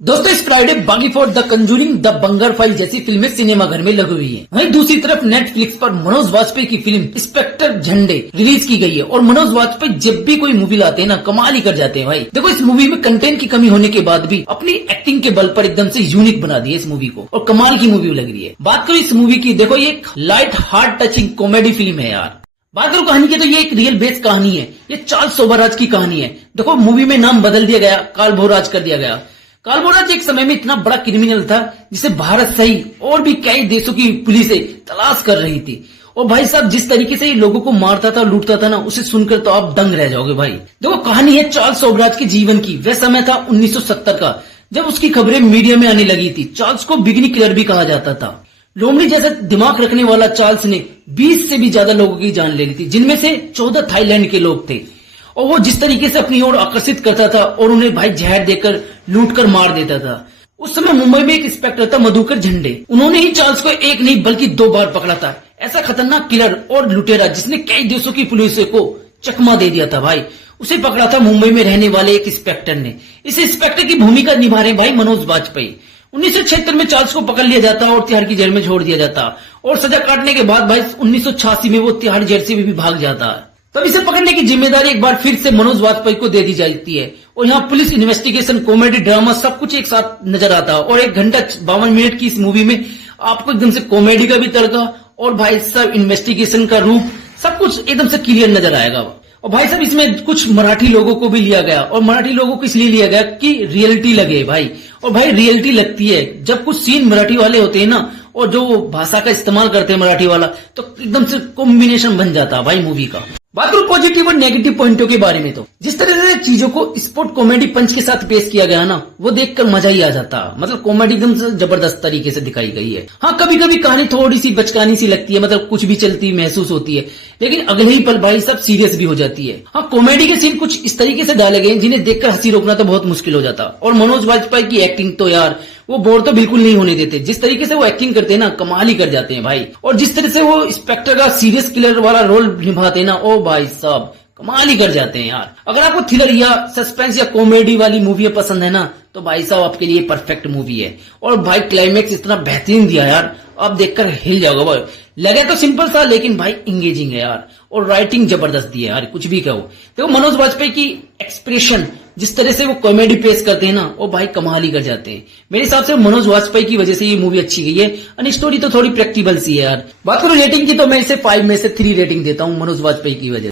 दोस्तों इस फ्राइडे बागी fort, the Conjuring, the Bangar file जैसी फिल्में सिनेमाघर में लगी हुई हैं। वहीं दूसरी तरफ नेटफ्लिक्स पर मनोज वाजपेयी की फिल्म इंस्पेक्टर झंडे रिलीज की गई है और मनोज वाजपेयी जब भी कोई मूवी लाते हैं ना, कमाल ही कर जाते हैं भाई। देखो इस मूवी में कंटेंट की कमी होने के बाद भी अपनी एक्टिंग के बल पर एकदम से यूनिक बना दी है इस मूवी को और कमाल की मूवी लग रही है। बात करो इस मूवी की, देखो ये एक light heart touching comedy film है यार। बात करो कहानी की तो ये एक रियल बेस्ड कहानी है। ये चार्ल्स सोबराज की कहानी है। देखो मूवी में नाम बदल दिया गया, काल भोराज कर दिया गया। काल भोराज एक समय में इतना बड़ा क्रिमिनल था जिसे भारत सहित और भी कई देशों की पुलिसें तलाश कर रही थी। और भाई साहब जिस तरीके से ये लोगों को मारता था, लूटता था ना, उसे सुनकर तो आप दंग रह जाओगे भाई। देखो कहानी है चार्ल्स सोबराज के जीवन की। वह समय था 1970 का जब उसकी खबरें मीडिया में आने लगी थी। चार्ल्स को बिगनी किलर भी कहा जाता था। लोमड़ी जैसा दिमाग रखने वाला चार्ल्स ने 20 से भी ज्यादा लोगों की जान ले ली थी, जिनमें से 14 थाईलैंड के लोग थे। और वो जिस तरीके से अपनी ओर आकर्षित करता था और उन्हें भाई जहर देकर लूट कर मार देता था। उस समय मुंबई में एक इंस्पेक्टर था मधुकर झंडे। उन्होंने ही चार्ल्स को एक नहीं बल्कि 2 बार पकड़ा था। ऐसा खतरनाक किलर और लुटेरा जिसने कई देशों की पुलिस को चकमा दे दिया था भाई, उसे पकड़ा था मुंबई में रहने वाले एक इंस्पेक्टर ने। इस इंस्पेक्टर की भूमिका निभा रहे भाई मनोज वाजपेयी। 1976 में चार्ल्स को पकड़ लिया जाता और तिहाड़ की जेल में छोड़ दिया जाता और सजा काटने के बाद भाई 1986 में वो तिहाड़ जेल से भी भाग जाता। तब इसे पकड़ने की जिम्मेदारी एक बार फिर से मनोज वाजपेयी को दे दी जाती है और यहाँ पुलिस इन्वेस्टिगेशन, कॉमेडी, ड्रामा सब कुछ एक साथ नजर आता है। और 1 घंटा 52 मिनट की इस मूवी में आपको एकदम से कॉमेडी का भी तड़का और भाई साहब इन्वेस्टिगेशन का रूप सब कुछ एकदम से क्लियर नजर आएगा। और भाई साहब इसमें कुछ मराठी लोगों को भी लिया गया और मराठी लोगों को इसलिए लिया गया कि रियलिटी लगे भाई। और भाई रियलिटी लगती है जब कुछ सीन मराठी वाले होते हैं ना और जो भाषा का इस्तेमाल करते हैं मराठी वाला, तो एकदम से कॉम्बिनेशन बन जाता है भाई मूवी का। बात करूं पॉजिटिव और नेगेटिव पॉइंटों के बारे में, तो जिस तरह से चीजों को स्पोर्ट कॉमेडी पंच के साथ पेश किया गया ना, वो देखकर मजा ही आ जाता। मतलब कॉमेडी एकदम से जबरदस्त तरीके से दिखाई गई है। हाँ कभी कभी कहानी थोड़ी सी बचकानी सी लगती है, मतलब कुछ भी चलती महसूस होती है, लेकिन अगले ही पल भाई सब सीरियस भी हो जाती है। हाँ कॉमेडी के सीन कुछ इस तरीके से डाले गए जिन्हें देखकर हंसी रोकना तो बहुत मुश्किल हो जाता। और मनोज वाजपेयी की एक्टिंग तो यार वो बोर तो बिल्कुल नहीं होने देते। जिस तरीके से वो एक्टिंग करते हैं ना, कमाल ही कर जाते हैं भाई। और जिस तरह से वो इंस्पेक्टर का सीरियस किलर वाला रोल निभाते हैं ना, ओ भाई साहब कमाल ही कर जाते हैं यार। अगर आपको थ्रिलर या सस्पेंस या कॉमेडी वाली मूवी पसंद है ना, तो भाई साहब आपके लिए परफेक्ट मूवी है। और भाई क्लाइमेक्स इतना बेहतरीन दिया यार, आप देखकर हिल जाओगे भाई। लगे तो सिंपल सा लेकिन भाई इंगेजिंग है यार। और राइटिंग जबरदस्त दी है यार, कुछ भी कहो। देखो मनोज वाजपेयी की एक्सप्रेशन, जिस तरह से वो कॉमेडी पेश करते हैं ना, वो भाई कमाल ही कर जाते हैं। मेरे हिसाब से मनोज वाजपेयी की वजह से ये मूवी अच्छी गई है। और स्टोरी तो थोड़ी प्रैक्टिकल सी है यार। बात करूं रेटिंग की तो मैं इसे 5 में से 3 रेटिंग देता हूं मनोज वाजपेयी की वजह से।